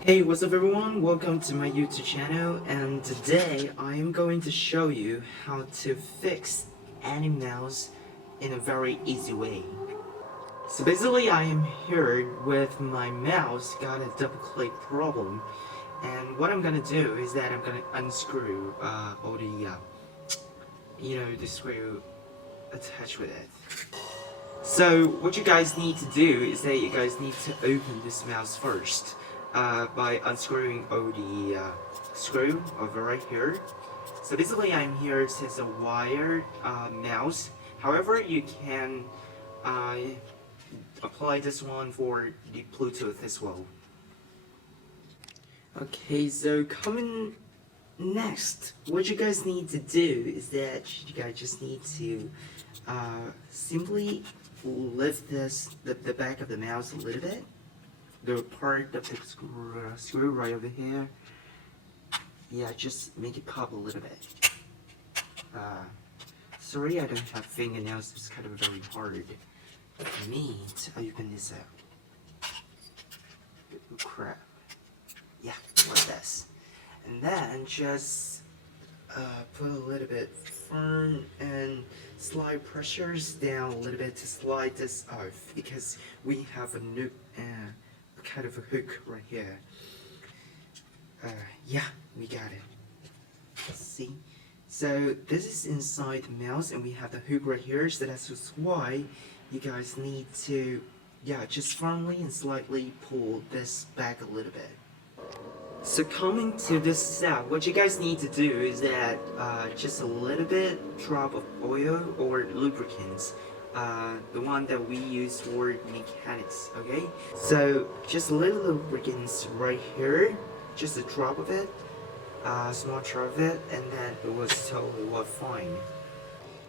Hey, what's up everyone? Welcome to my YouTube channel, and today I am going to show you how to fix any mouse in a very easy way. So basically I am here with my mouse got a double click problem, and what I'm gonna do is that I'm gonna unscrew all the screw attached with it. So what you guys need to do is that you guys need to open this mouse first by unscrewing all the screw over right here. So basically I'm here as a wired mouse. However, you can apply this one for the Bluetooth as well. Okay, so coming next, what you guys need to do is that you guys just need to simply lift the back of the mouse a little bit. The part of the screw right over here. Yeah, just make it pop a little bit. Sorry I don't have fingernails, it's kind of very hard for me to open this out. Oh crap. Yeah, like this. And then just put a little bit firm and slide pressures down a little bit to slide this off, because we have a new kind of a hook right here. Yeah, we got it. Let's see. So this is inside the mouse and we have the hook right here, so that's why you guys need to, yeah, just firmly and slightly pull this back a little bit. So coming to this step, what you guys need to do is that just a little bit drop of oil or lubricants, the one that we use for mechanics, okay? So just a little lubricants right here, just a drop of it, small drop of it, and then it was totally fine.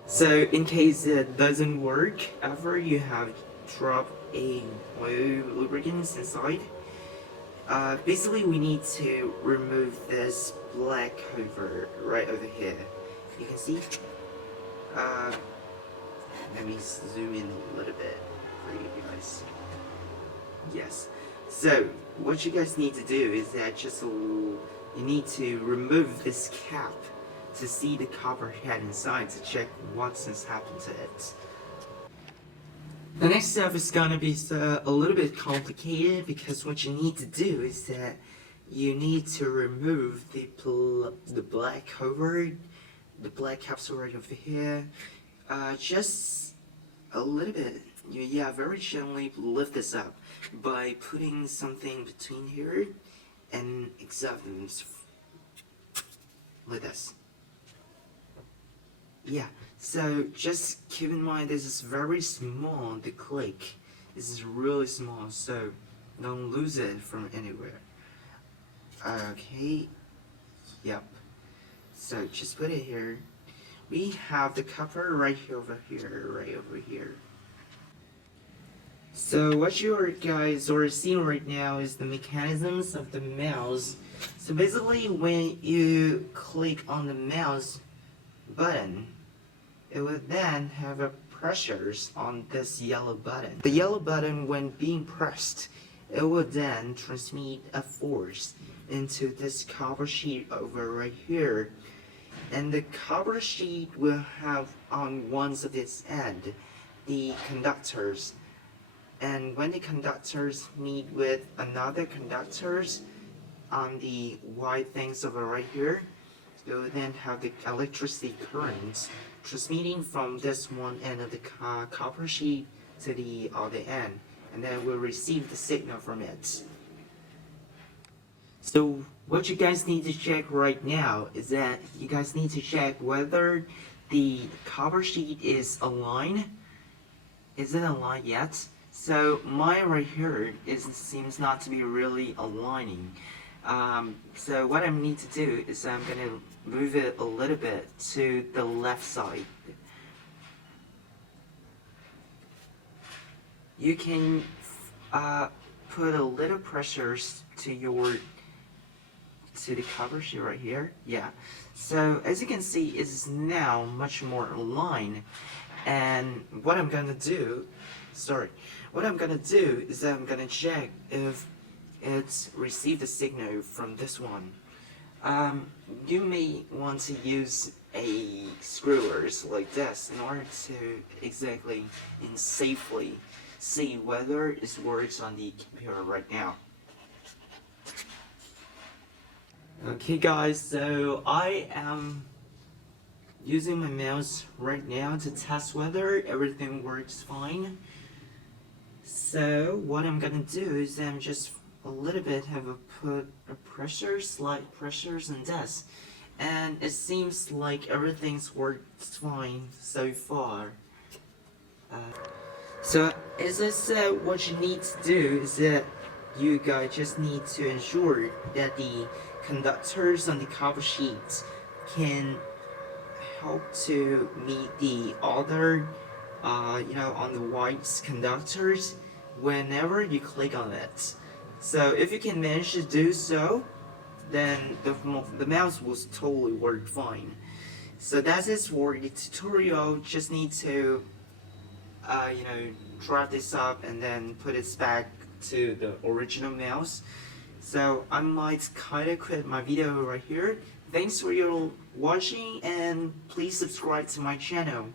So in case it doesn't work, after you have dropped a oil lubricants inside, basically we need to remove this black cover right over here. You can see? Let me zoom in a little bit for you guys. Yes. So, what you guys need to do is that you need to remove this cap to see the copper head inside to check what's happened to it. The next step is gonna be a little bit complicated, because what you need to do is that you need to remove the black cover, the black capsule right over here. Just a little bit. Yeah, very gently lift this up by putting something between here and exams like this. Yeah, so just keep in mind this is very small, the click. This is really small, so don't lose it from anywhere. Okay, yep. So just put it here. We have the cover right over here. So what you guys are seeing right now is the mechanisms of the mouse. So basically when you click on the mouse button, it would then have a pressures on this yellow button. The yellow button, when being pressed, it will then transmit a force into this cover sheet over right here. And the cover sheet will have on one of its end the conductors, and when the conductors meet with another conductors on the white things over right here, it will then have the electricity currents transmitting from this one end of the copper sheet to the other end, and then we'll receive the signal from it. So what you guys need to check right now is that you guys need to check whether the cover sheet is aligned. Is it aligned yet? So mine right here seems not to be really aligning. So what I need to do is I'm going to move it a little bit to the left side. You can put a little pressures to the cover sheet right here. Yeah. So as you can see, it's now much more aligned. And what I'm gonna do is that I'm gonna check if it received a signal from this one. You may want to use a screwers like this in order to exactly and safely see whether it works on the computer right now. Okay guys, so I am using my mouse right now to test whether everything works fine. So what I'm gonna do is I'm just a little bit have a put a pressure, slight pressures on this, and it seems like everything's worked fine so far. So as I said, what you need to do is that you guys just need to ensure that the conductors on the cover sheet can help to meet the other, on the white conductors whenever you click on it. So if you can manage to do so, then the mouse will totally work fine. So that's it for the tutorial. Just need to, drop this up and then put it back to the original mouse. So I might kinda quit my video right here. Thanks for your watching and please subscribe to my channel.